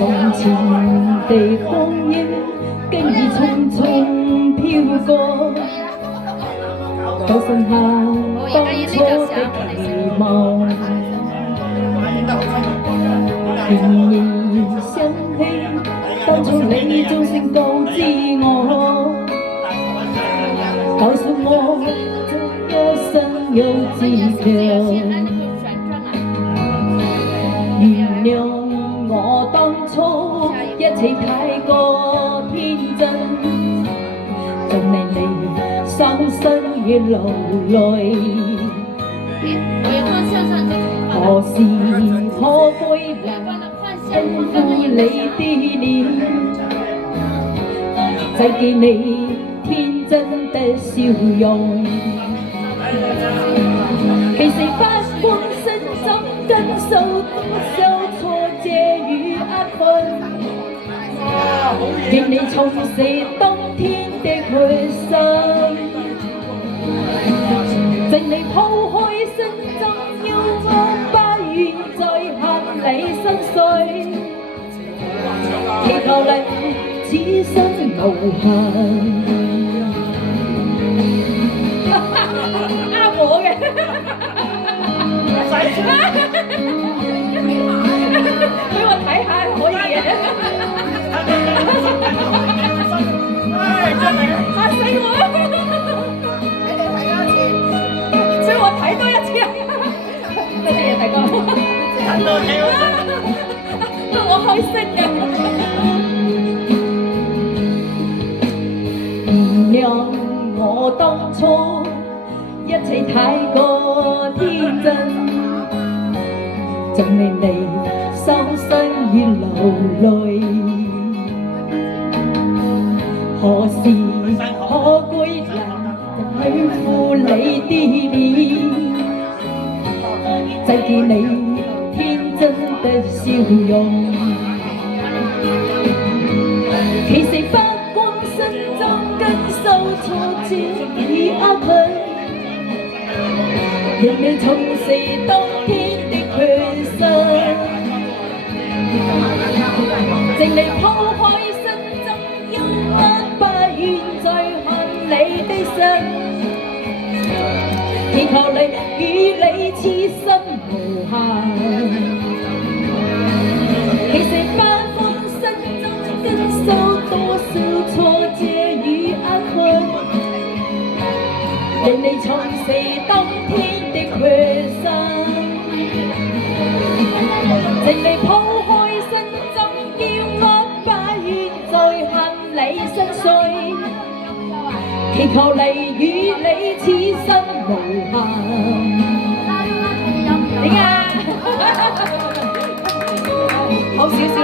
從前的光陰，經已匆匆飄過，都剩下當初的期望。然而想起當初你總是告知我，告訴我這一生有志強。原諒我當初一切太過天真，盡令你傷心與流淚。何時可歸來輕撫你的臉，再見你天真的笑容。其實不管心中經受多少挫折與壓困，願你重拾當天的決心，盡力拋開心中憂鬱，不願再陷你心碎，祈求你此生無憾。啱我嘅，俾我睇下可以嘅。真係嚇死我！俾你睇多次，所以我睇多一次啊！多謝大哥，睇多幾好，都我開心嘅。原諒我當初一切太過天真，盡令你傷心與流淚。何時可歸來去撫你的臉，再見你天真的笑容。其實不管心中經受挫折與壓困，讓你重拾當天的決心，盡力拋開心中憂鬱，不願再看你的心，祈求你與你此生無憾。其實不管心中經受多少挫折與壓困，令你重拾當天的決心，盡力拋開心中憂鬱，不願再陷你心碎，祈求你與你此生無憾。點啊？好少少。